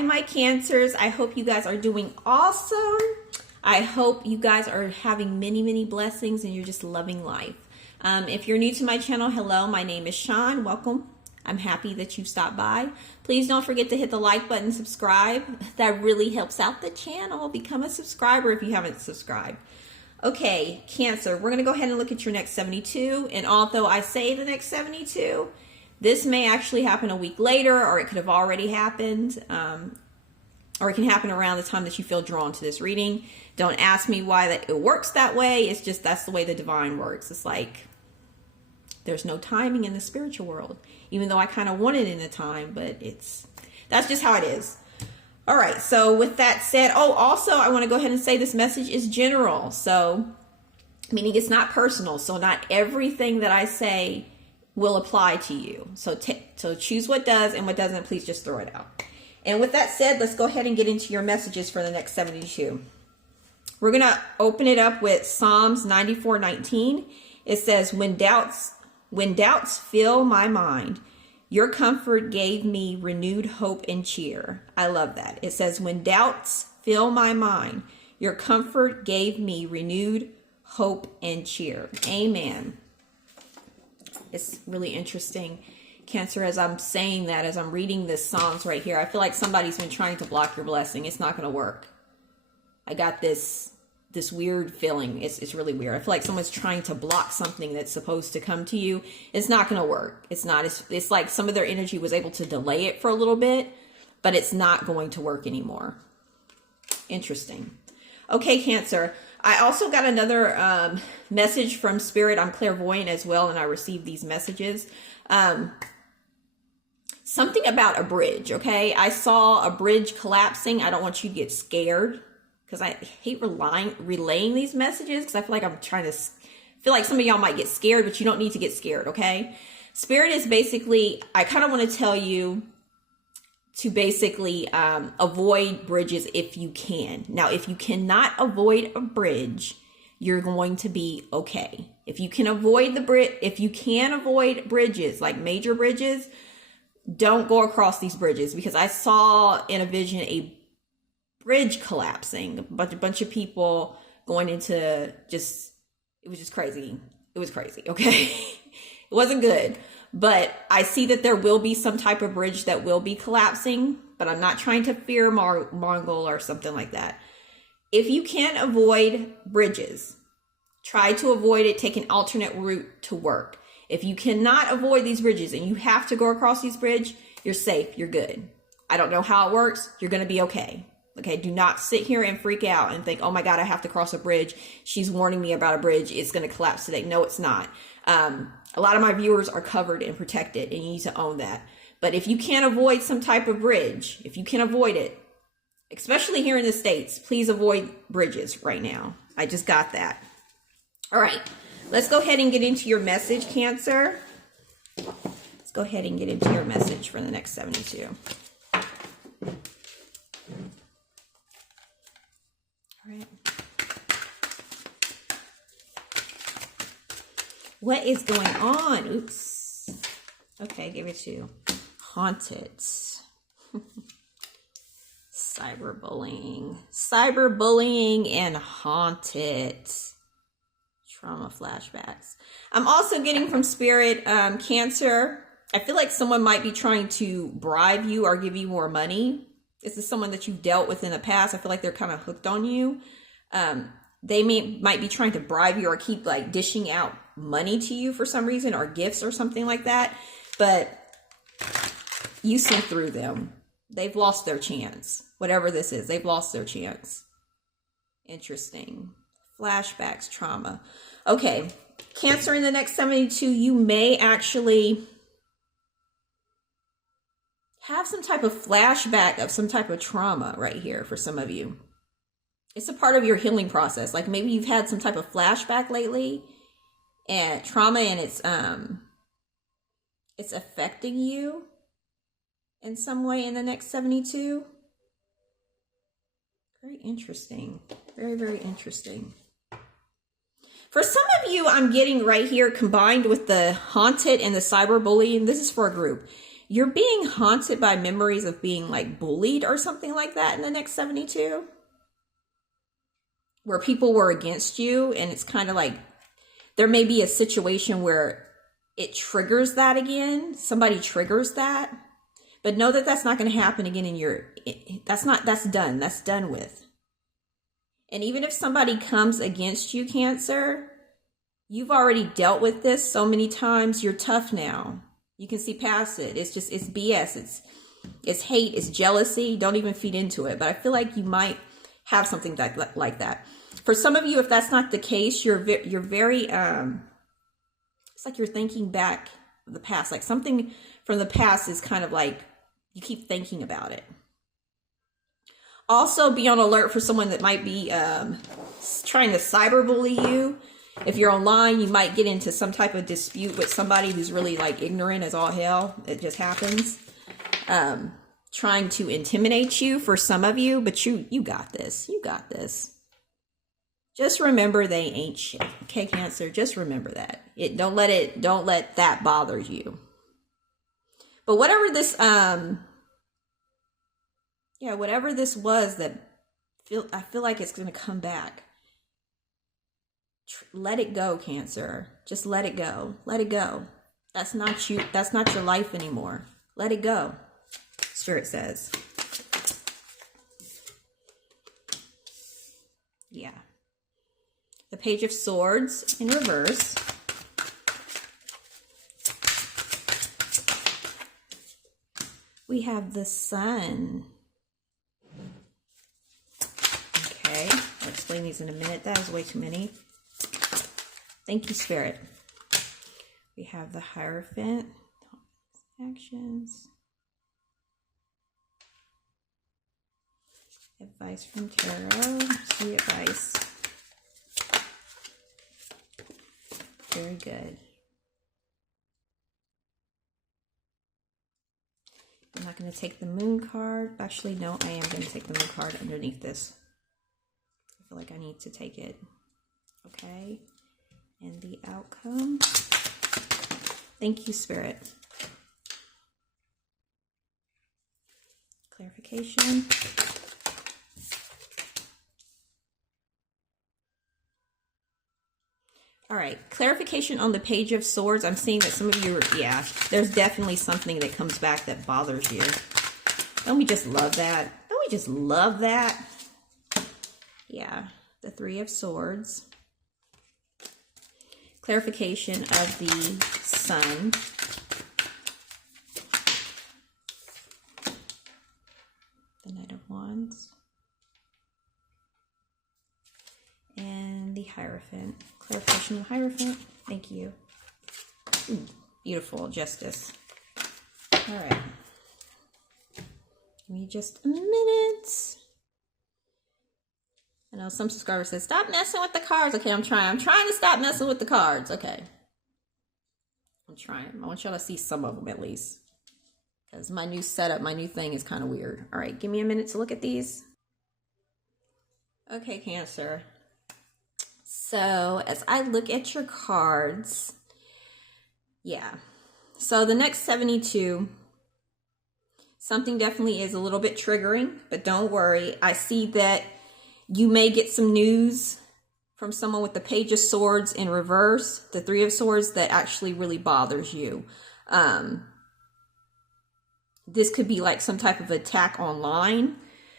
Hi, my Cancers. I hope you guys are doing awesome. I hope you guys are having many, many blessings and you're just loving life. If you're new to my channel, hello, my name is Sean. Welcome. I'm happy that you stopped by. Please don't forget to hit the like button, subscribe. That really helps out the channel. Become a subscriber if you haven't subscribed. Okay, Cancer, we're going to go ahead and look at your next 72. And although I say the next 72, this may actually happen a week later, or it could have already happened, or it can happen around the time that you feel drawn to this reading. Don't ask me why it works that way. It's just that's the way the divine works. It's like there's no timing in the spiritual world, even though I kind of want it in a time, but that's just how it is. All right, so with that said, also I want to go ahead and say this message is general, so meaning it's not personal, so not everything that I say will apply to you. So choose what does, and what doesn't, please just throw it out. And with that said, let's go ahead and get into your messages for the next 72. We're going to open it up with Psalms 94:19. It says, when doubts fill my mind, your comfort gave me renewed hope and cheer. I love that. It says, when doubts fill my mind, your comfort gave me renewed hope and cheer. Amen. It's really interesting, Cancer, as I'm saying that, as I'm reading this Psalms right here, I feel like somebody's been trying to block your blessing. It's not going to work. I got this weird feeling. It's really weird. I feel like someone's trying to block something that's supposed to come to you. It's not going to work. It's not. It's like some of their energy was able to delay it for a little bit, but it's not going to work anymore. Interesting. Okay, Cancer. I also got another message from Spirit. I'm clairvoyant as well, and I received these messages. Something about a bridge, okay? I saw a bridge collapsing. I don't want you to get scared, because I hate relaying these messages, because I feel like I'm trying to feel like some of y'all might get scared, but you don't need to get scared, okay? Spirit is basically, I kind of want to tell you to basically avoid bridges if you can. Now, if you cannot avoid a bridge, you're going to be okay. If you can avoid bridges, like major bridges, don't go across these bridges, because I saw in a vision a bridge collapsing, a bunch of people going into it was just crazy. It was crazy, okay? It wasn't good. But I see that there will be some type of bridge that will be collapsing, but I'm not trying to fear Mongol or something like that. If you can't avoid bridges, try to avoid it. Take an alternate route to work. If you cannot avoid these bridges and you have to go across these bridges, you're safe. You're good. I don't know how it works. You're going to be okay. Okay, do not sit here and freak out and think, oh my God, I have to cross a bridge. She's warning me about a bridge. It's going to collapse today. No, it's not. A lot of my viewers are covered and protected, and you need to own that. But if you can't avoid some type of bridge, if you can avoid it, especially here in the States, please avoid bridges right now. I just got that. All right, let's go ahead and get into your message, Cancer. Let's go ahead and get into your message for the next 72. All right. What is going on? Oops. Okay, give it to you. Haunted. Cyberbullying. Cyberbullying and haunted. Trauma flashbacks. I'm also getting from Spirit, Cancer. I feel like someone might be trying to bribe you or give you more money. This is someone that you've dealt with in the past. I feel like they're kind of hooked on you. They might be trying to bribe you or keep like dishing out money to you for some reason, or gifts or something like that. But you see through them. They've lost their chance. Whatever this is, they've lost their chance. Interesting. Flashbacks, trauma. Okay. Cancer, in the next 72, you may actually have some type of flashback of some type of trauma right here for some of you. It's a part of your healing process. Like maybe you've had some type of flashback lately and trauma, and it's affecting you in some way in the next 72. Very interesting. Very, very interesting. For some of you, I'm getting right here combined with the haunted and the cyberbullying. This is for a group. you're being haunted by memories of being like bullied or something like that in the next 72, where people were against you. And it's kind of like there may be a situation where it triggers that again. Somebody triggers that, but know that that's not going to happen again in your, that's done. That's done with. And even if somebody comes against you, Cancer, you've already dealt with this so many times. You're tough now. You can see past it. It's just, it's BS. It's hate. It's jealousy. Don't even feed into it. But I feel like you might have something like that. For some of you, if that's not the case, you're very, it's like you're thinking back of the past. Like something from the past is kind of like, you keep thinking about it. Also, be on alert for someone that might be trying to cyberbully you. If you're online, you might get into some type of dispute with somebody who's really like ignorant as all hell. It just happens. Trying to intimidate you for some of you, but you got this. You got this. Just remember they ain't shit. Okay, Cancer, just remember that. Don't let that bother you. But whatever this whatever this was that I feel like it's going to come back. Let it go, Cancer. Just let it go. Let it go. That's not you. That's not your life anymore. Let it go. Spirit says. Yeah. The Page of Swords in reverse. We have the Sun. Okay, I'll explain these in a minute. That is way too many. Thank you, Spirit. We have the Hierophant. Actions. Advice from Tarot. See advice. Very good. I'm not going to take the Moon card. Actually, no, I am going to take the Moon card underneath this. I feel like I need to take it. Okay. And the outcome. Thank you, Spirit. Clarification. All right, clarification on the Page of Swords. I'm seeing that some of you are, yeah, there's definitely something that comes back that bothers you. Don't we just love that? Don't we just love that? Yeah, the Three of Swords. Clarification of the Sun. The Knight of Wands. And the Hierophant. Clarification of Hierophant. Thank you. Ooh, beautiful. Justice. All right. Give me just a minute. I know some subscribers said, stop messing with the cards. Okay, I'm trying. I'm trying to stop messing with the cards. Okay. I'm trying. I want y'all to see some of them at least. Because my new setup, my new thing is kind of weird. All right, give me a minute to look at these. Okay, Cancer. So as I look at your cards, yeah. So the next 72, something definitely is a little bit triggering, but don't worry. I see that you may get some news from someone with the Page of Swords in reverse, the Three of Swords, that actually really bothers you. This could be like some type of attack online,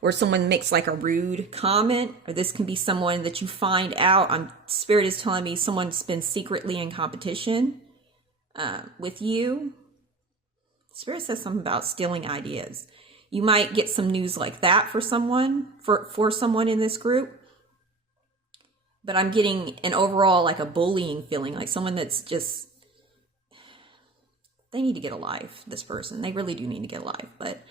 or someone makes like a rude comment, or this can be someone that you find out. Spirit is telling me someone's been secretly in competition with you. Spirit says something about stealing ideas. You might get some news like that for someone, for someone in this group. But I'm getting an overall like a bullying feeling, like someone that's just, they need to get a life, this person. They really do need to get a life, but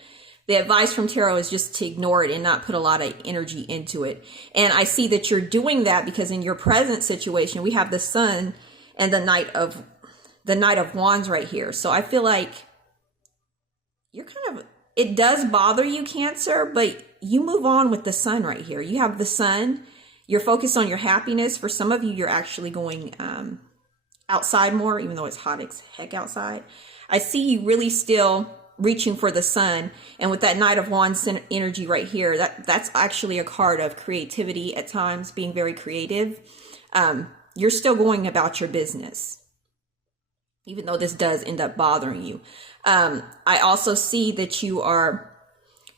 the advice from Tarot is just to ignore it and not put a lot of energy into it. And I see that you're doing that because in your present situation, we have the Sun and the Knight of Wands right here. So I feel like you're kind of, it does bother you, Cancer, but you move on with the Sun right here. You have the Sun. You're focused on your happiness. For some of you, you're actually going outside more, even though it's hot as heck outside. I see you really still reaching for the sun. And with that Knight of Wands energy right here, that's actually a card of creativity at times, being very creative. You're still going about your business, even though this does end up bothering you. I also see that you are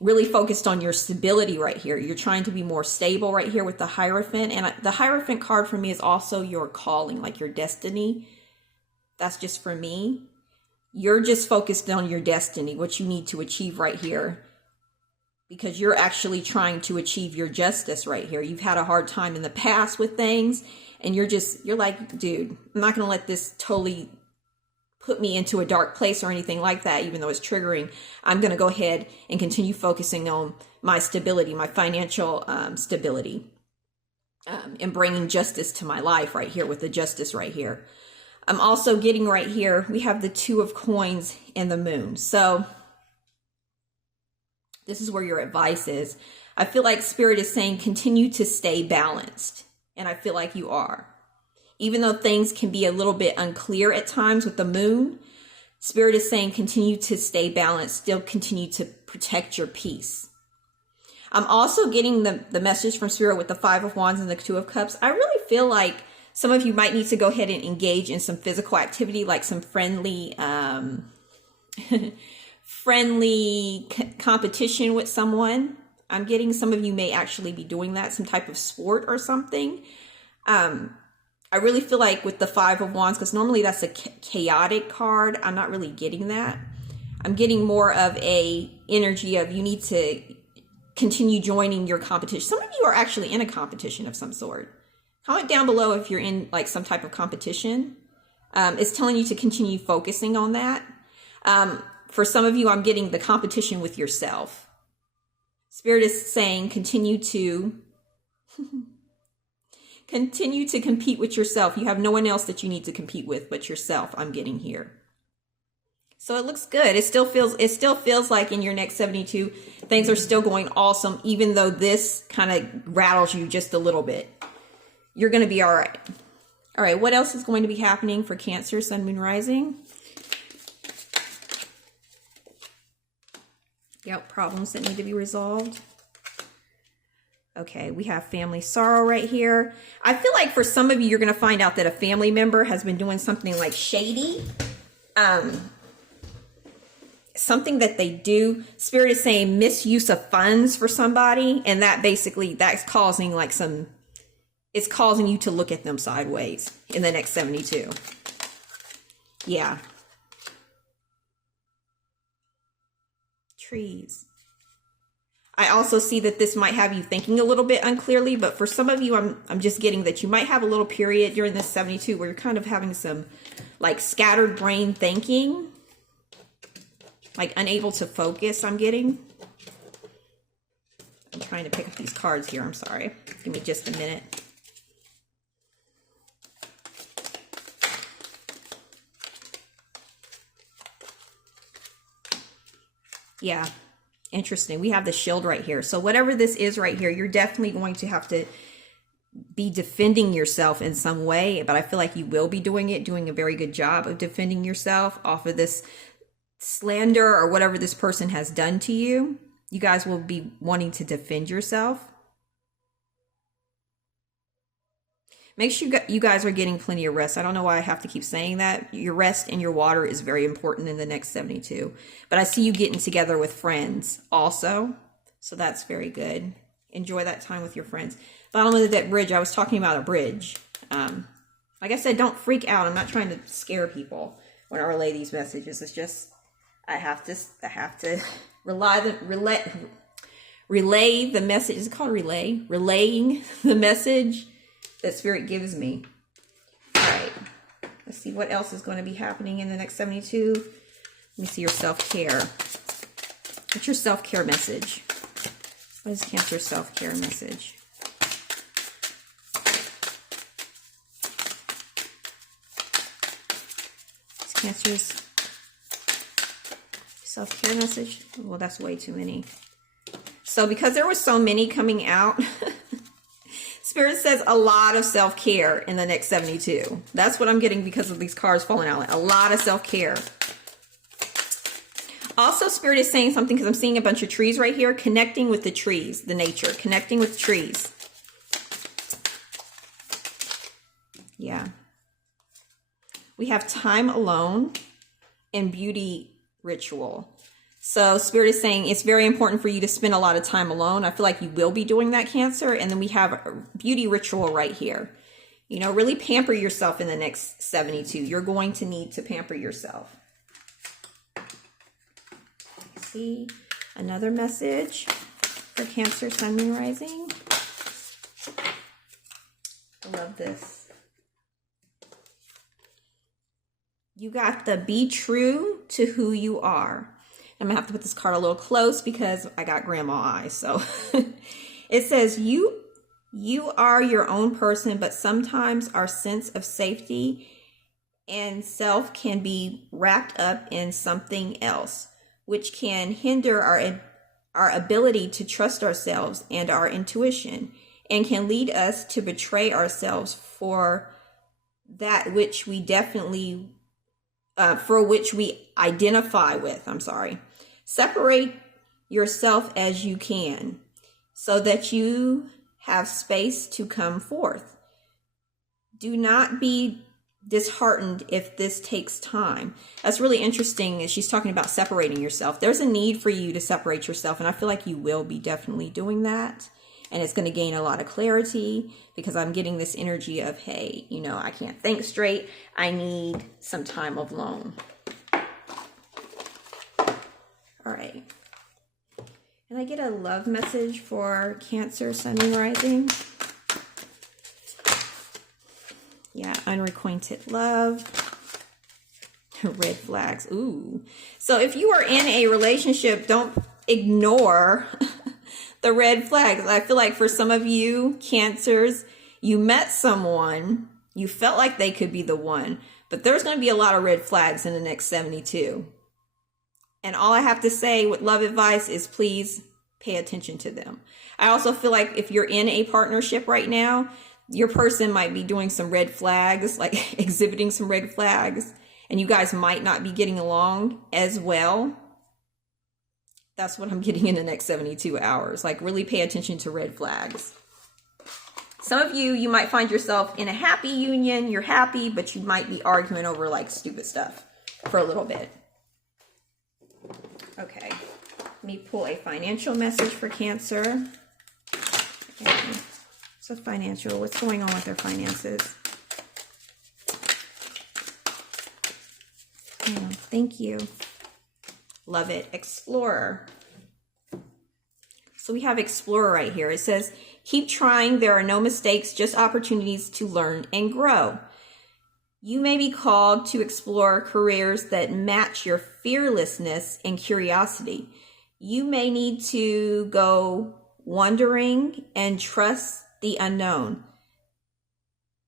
really focused on your stability right here. You're trying to be more stable right here with the Hierophant. And the Hierophant card for me is also your calling, like your destiny. That's just for me. You're just focused on your destiny, what you need to achieve right here, because you're actually trying to achieve your justice right here. You've had a hard time in the past with things, and you're like, dude, I'm not going to let this totally put me into a dark place or anything like that, even though it's triggering. I'm going to go ahead and continue focusing on my stability, my financial stability, and bringing justice to my life right here with the Justice right here. I'm also getting right here, we have the Two of Coins and the Moon. So this is where your advice is. I feel like Spirit is saying continue to stay balanced. And I feel like you are. Even though things can be a little bit unclear at times with the Moon, Spirit is saying continue to stay balanced, still continue to protect your peace. I'm also getting the message from Spirit with the Five of Wands and the Two of Cups. I really feel like some of you might need to go ahead and engage in some physical activity, like some friendly competition with someone. I'm getting some of you may actually be doing that, some type of sport or something. I really feel like with the Five of Wands, because normally that's a chaotic card, I'm not really getting that. I'm getting more of a energy of you need to continue joining your competition. Some of you are actually in a competition of some sort. Comment down below if you're in like some type of competition. It's telling you to continue focusing on that. For some of you, I'm getting the competition with yourself. Spirit is saying continue to continue to compete with yourself. You have no one else that you need to compete with but yourself, I'm getting here. So it looks good. It still feels like in your next 72, things are still going awesome, even though this kind of rattles you just a little bit. You're going to be all right. All right, what else is going to be happening for Cancer, Sun, Moon, Rising? Yep, problems that need to be resolved. Okay, we have family sorrow right here. I feel like for some of you, you're going to find out that a family member has been doing something like shady. Something that they do. Spirit is saying misuse of funds for somebody. And that basically, that's causing like some, it's causing you to look at them sideways in the next 72. Yeah. Trees. I also see that this might have you thinking a little bit unclearly, but for some of you, I'm just getting that you might have a little period during this 72 where you're kind of having some like scattered brain thinking, like unable to focus, I'm getting. I'm trying to pick up these cards here. I'm sorry. Give me just a minute. Yeah. Interesting. We have the shield right here. So whatever this is right here, you're definitely going to have to be defending yourself in some way, but I feel like you will be doing it, doing a very good job of defending yourself off of this slander or whatever this person has done to you. You guys will be wanting to defend yourself. Make sure you guys are getting plenty of rest. I don't know why I have to keep saying that. Your rest and your water is very important in the next 72. But I see you getting together with friends also. So that's very good. Enjoy that time with your friends. Bottom of that bridge, I was talking about a bridge. Like I said, don't freak out. I'm not trying to scare people when I relay these messages. It's just, I have to relay the message. Is it called relay? Relaying the message that Spirit gives me. All right. Let's see what else is going to be happening in the next 72. Let me see your self-care. What's your self-care message? What is Cancer's self-care message? It's Cancer's self-care message? Well, that's way too many. So because there were so many coming out, Spirit says a lot of self-care in the next 72. That's what I'm getting because of these cards falling out. A lot of self-care. Also, Spirit is saying something because I'm seeing a bunch of trees right here. Connecting with the trees, the nature. Connecting with trees. Yeah. We have time alone and beauty ritual. So Spirit is saying it's very important for you to spend a lot of time alone. I feel like you will be doing that, Cancer. And then we have a beauty ritual right here. You know, really pamper yourself in the next 72. You're going to need to pamper yourself. See, another message for Cancer, Sun, Moon, Rising. I love this. You got the be true to who you are. I'm gonna have to put this card a little close because I got grandma eyes. So it says you are your own person, but sometimes our sense of safety and self can be wrapped up in something else, which can hinder our ability to trust ourselves and our intuition, and can lead us to betray ourselves for that which we definitely for which we identify with. I'm sorry. Separate yourself as you can so that you have space to come forth. Do not be disheartened if this takes time. That's really interesting. She's talking about separating yourself. There's a need for you to separate yourself, and I feel like you will be definitely doing that. And it's going to gain a lot of clarity because I'm getting this energy of, hey, you know, I can't think straight. I need some time alone. All right. And I get a love message for Cancer, Sun, Moon, Rising. Yeah, unrequited love. Red flags. Ooh. So if you are in a relationship, don't ignore the red flags. I feel like for some of you Cancers, you met someone, you felt like they could be the one, but there's going to be a lot of red flags in the next 72. And all I have to say with love advice is please pay attention to them. I also feel like if you're in a partnership right now, your person might be doing some red flags, like exhibiting some red flags, and you guys might not be getting along as well. That's what I'm getting in the next 72 hours. Like, really pay attention to red flags. Some of you might find yourself in a happy union. You're happy, but you might be arguing over like stupid stuff for a little bit. Okay. Let me pull a financial message for Cancer. Okay. So financial, what's going on with their finances? Oh, thank you. Love it. Explorer. So we have Explorer right here. It says, keep trying. There are no mistakes, just opportunities to learn and grow. You may be called to explore careers that match your fearlessness and curiosity. You may need to go wandering and trust the unknown.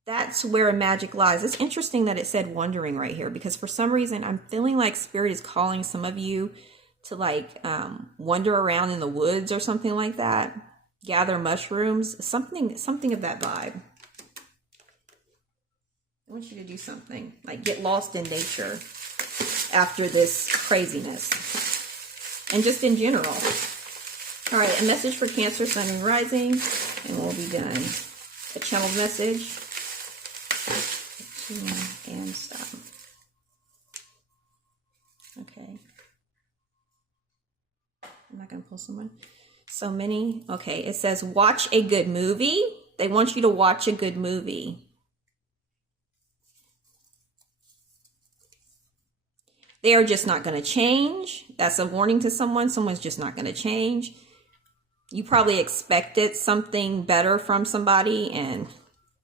That's where magic lies. It's interesting that it said wondering right here, because for some reason I'm feeling like Spirit is calling some of you to like wander around in the woods or something like that. Gather mushrooms, something of that vibe. I want you to do something like get lost in nature after this craziness, and just in general. All right, a message for Cancer, Sun, and Rising, and we'll be done. A channeled message. And stop. Okay. I'm not going to pull someone. So many. Okay, it says watch a good movie. They want you to watch a good movie. They are just not going to change. That's a warning to someone. Someone's just not going to change. You probably expected something better from somebody and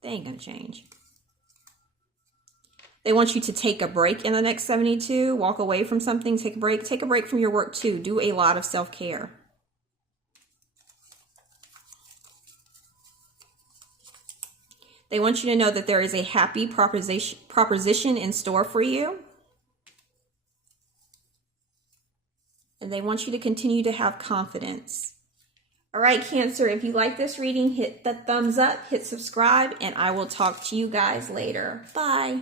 they ain't going to change. They want you to take a break in the next 72. Walk away from something. Take a break. Take a break from your work too. Do a lot of self-care. They want you to know that there is a happy proposition in store for you. And they want you to continue to have confidence. All right, Cancer, if you like this reading, hit the thumbs up, hit subscribe, and I will talk to you guys later. Bye.